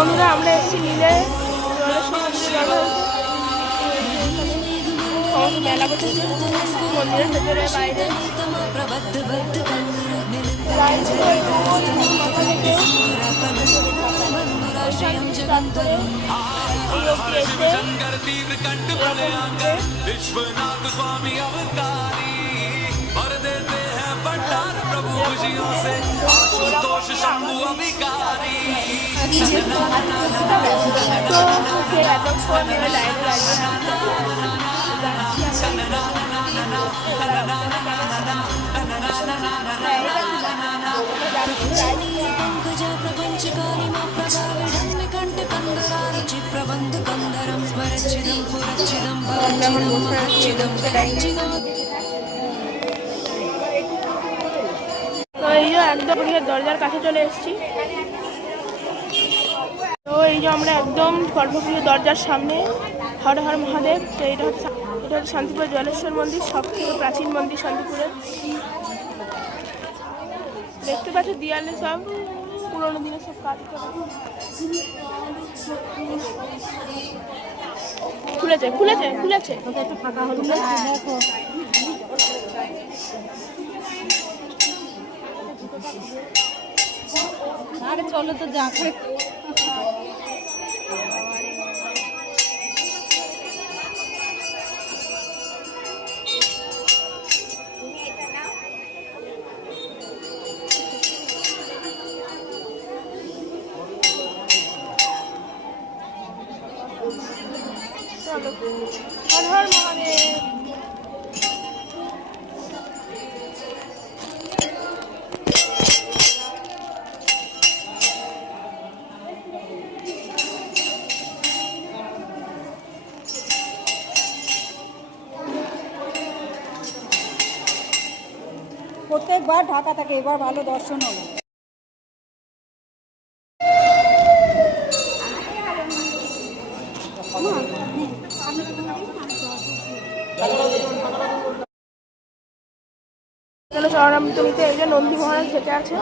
বন্ধুরা আমরা এসেছি মিলে মেলা বসেছে মন্দিরের ভেতরে বাইরে विश्वनाथ स्वामी अवतारी भर देते हैं भंडार प्रभु खुशियों से आशुतोष शंभु अभिकारी একদম দরজার কাছে চলে এসেছি। তো এই যে আমরা একদম গর্ভগৃহ দরজার সামনে। হর হর মহাদেব। তো এটা হচ্ছে শান্তিপুর জলেশ্বর মন্দির, সব থেকে প্রাচীন মন্দির শান্তিপুরের। দেখতে পাচ্ছ দেয়ালে সব পুরোনো দিনের সব কাজ করা। খুলেছে খুলেছে খুলেছে একটু ফাঁকা হলো। আরে চলো তো যা করে চলো হর হর মহাদেব। প্রত্যেকবার ঢাকা থাকে, এবার ভালো দর্শন হলো। চরণামৃত নিতে এই যে নন্দী মহারাজ যেতে আছে।